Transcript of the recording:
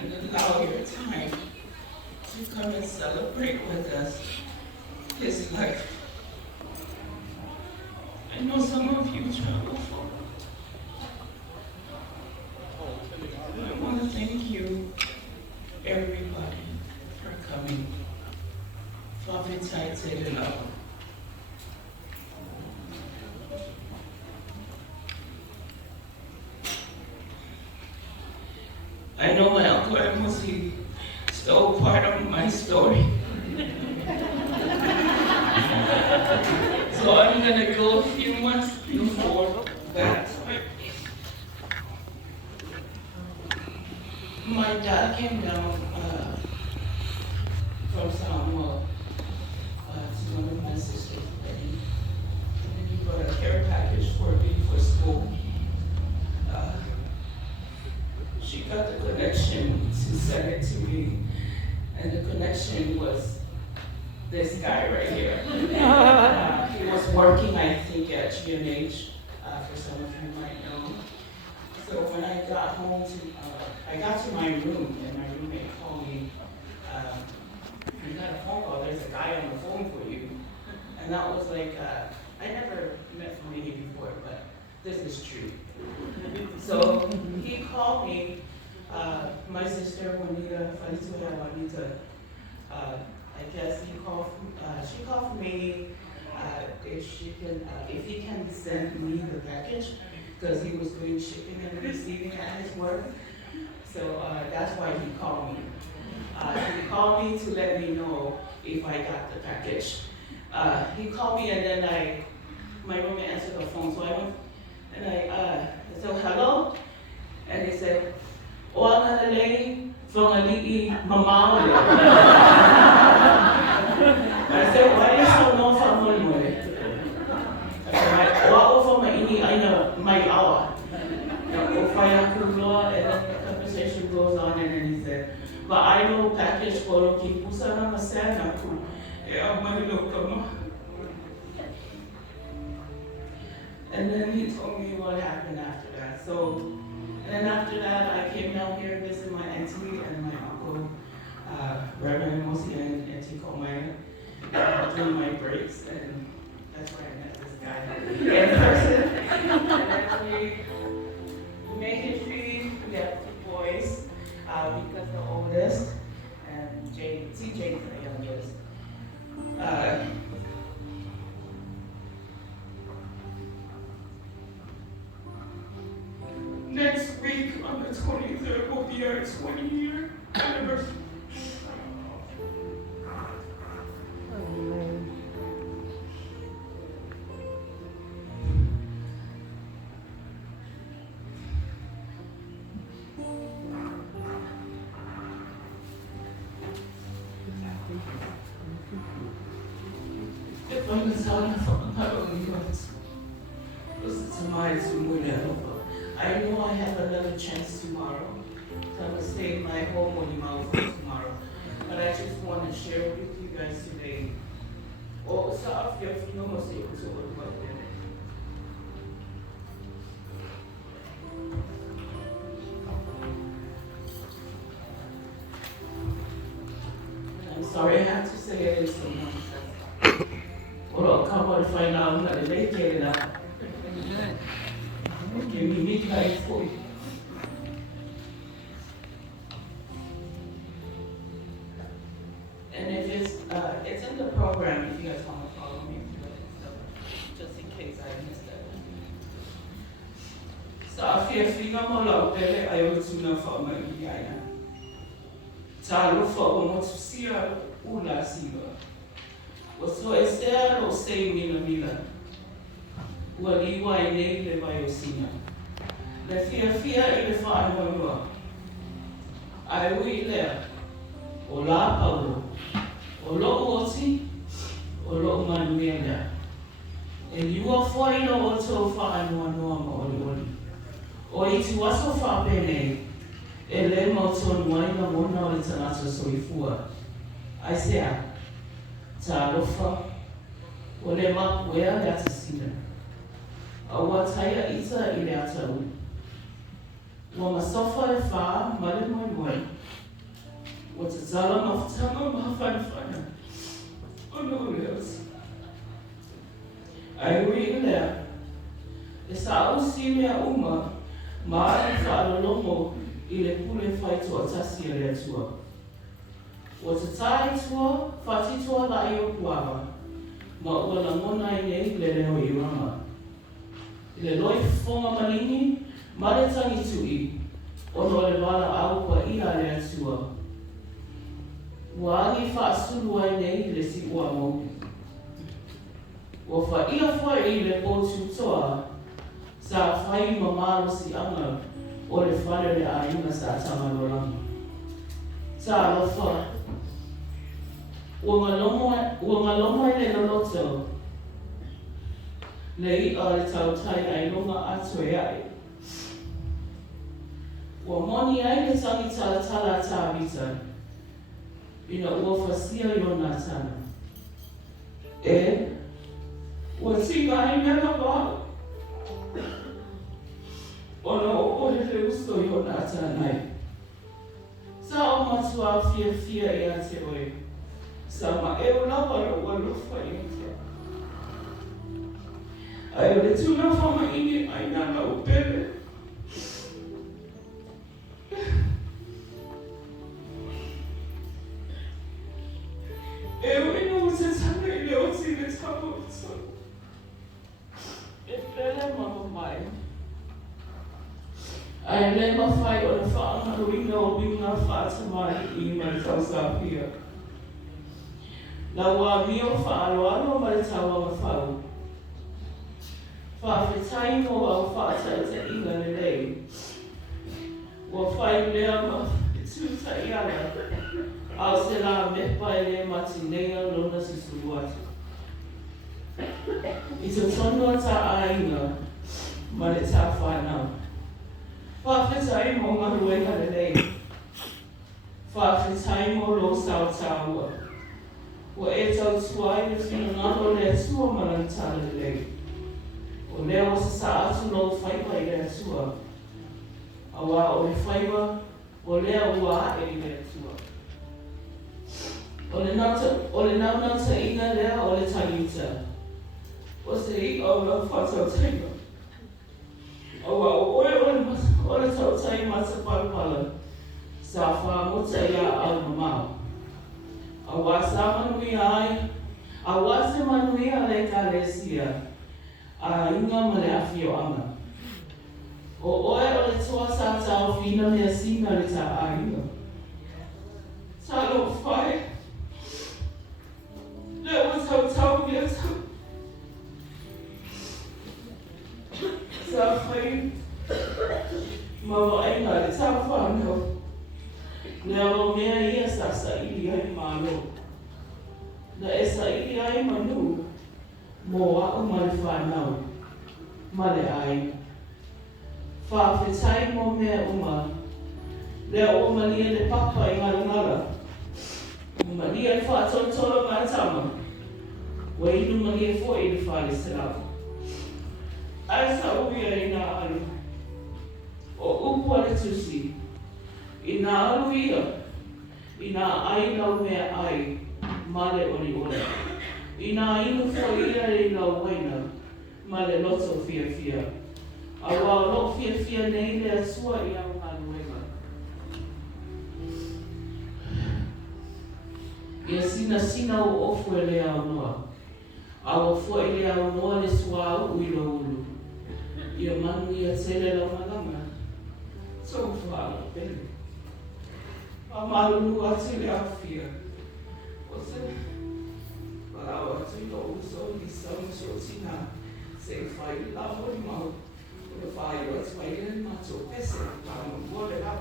and allow your time to come and celebrate with us his life. I know some of you travel far. I want to thank you, everybody, for coming. Father, take it out. I know my Uncle Amos, he stole part of my story. So I'm gonna go a few months before that. My dad came down from Samoa to one of my sister's wedding. And he brought a care package for me for school. She got the connection to send it to me, and the connection was this guy right here. He was working, I think, at G&H, for some of you might know. So when I got home, I got to my room, and my roommate called me, you got a phone call, there's a guy on the phone for you. And that was like, I never met Faamaini before, but this is true. So he called me, my sister Juanita, Juanita, I guess she called me if he can send me the package, because he was doing shipping and receiving at his work. So that's why he called me. He called me to let me know if I got the package. He called me, and then my roommate answered the phone, so I went and I said, hello? And he said, oh, I'm a lady from a lady mama. I said, why you so no family? I said, what over my Aina, my hour? And then the conversation goes on, and then he said, but I know package for Loki Pusana Masana. And then he told me what happened after that. So, and then after that, I came down here to visit my auntie and my uncle, Reverend Mosi and Auntie Komaya, doing my breaks, and that's where I met this guy in person. And then we made history. We got 2 boys, because the oldest, and TJ is the youngest. Next week, on the 23rd, will be our 20-year anniversary. If I'm telling from my own words, listen to my I know I have another chance tomorrow, so I'm going to stay in my home on for tomorrow. But I just want to share with you guys today. Oh, so if you know, say to what I'm sorry I have to say it is so much. Well, come on, find out that they get it out. Give me midnight for you. And if it's in the program if you guys want to follow me, just in case I missed that. So if you don't know, Aioletuna Faamaini Aina. Talo for Motusia Ula Siva. Was so Esther or say Mila. Waliwa ine le biosina. Le fia ile fa anwa. Ai ui le. O la Paulo. O lo oti. O lo manuela. E liwa foi no oto fa anwa no ma oli. O iti waso fa pene. E le moto nwai na mona o le tanato soifua. Ai sea. Ta lofa. O le makwea gata sina. Awataya ita ile atau. Wa masofa e fa male moi moi. zala mafutanga mafanfana. Ono leos. Ai ui lea. E sa ausi mea uma, maari whaalolomo I le pule whaitua tasi a lea tua. O te tai tua, whatitua la I o kuawa, ma ua la ngona I nei le leo I rama. I le loi fonga malingi, ma le tangi tui, ono le wala au kwa ia lea tua. Ua angi whaasulu ai nei le si ua mauki. Ua wha ia whai I le potu toa, sa whai mamalo si anga, o le whare le Aina sa tamalorama. Sa alofa, ua ngalomo I le loloto, le ia le tautai ai longa atu e ai. Ua moni ai le tangi talatala ta avita, ina ua whasia I o nā tana. Ua tika ai mena wā, ona o le usto I o nā tānai. Sa o matua fia I a te oe. Sa ma e o lawa lo ua lofa I a te. Aioletuna Faamaini Aina na upele. E o ino o te tana I le oti le tapa o tau. E pele mama mai. Ai le mawhai o le whaangaruinga o winga whaatamai I mai tausapia. La ua mio whaaloalo ma le taua mawhau. Whaafetai mo au whaataita inga le lei. Ua whai lea ma tuta I ala. Au se la mepa e le mati nea lona si suruatu. I te tonua ta Aina ma le ta whanau. Whaafetai mo ngaruenga le lei. Whaafetai mo lo sao taua. Ua e tau tuai le whina ngaro le atua marantala le lei. O lea o sa atu lo whaiwa I le atua. Awa o le whaiwa, o lea ua e I le atua. O le naunauta inga lea o le tangita. O se I o la whatau taiga. Awa o le tautai mata palapala. Sa whaamota ia au mamau. Awa sa manuia ai. Awa se manuia le kalesia. A inga ma le afi o anga. O oe o le toa sa tau whina mea sina le ta Aina. Sa lo whai. Le o tau mea tau. Sa whai. Mawa Aina le tau whanau. Le alo mea ia sa ili ai malo. Na e sa ili ai manu. Mo a ma le whanau. Ma le Aina. Whaafetai mo mea uma. Lea o malia le papa I ngara. Malia I whaatolotolo ma tama. Wa inu malia fo I le whale selawa. Ai sa ubi ai nā alu. O upu ale tusi. I nā alu ia. I nā ai lau mea ai. Male oli ole. I nā inu fo ia I lau waina. Male loto fia. Awa o lo fia nei le asua I au haluenga. Ia sina o ofu e le au noa. Awa fo e le au noa le sua au uilo ulu. Ia manu ia tele la malanga. So whaala pele. A malunu ati le au fia. O se parawa tino uso I so tina. Se whai la hori mau. O le whai o ati mai le mato pese. Pāmu mole la.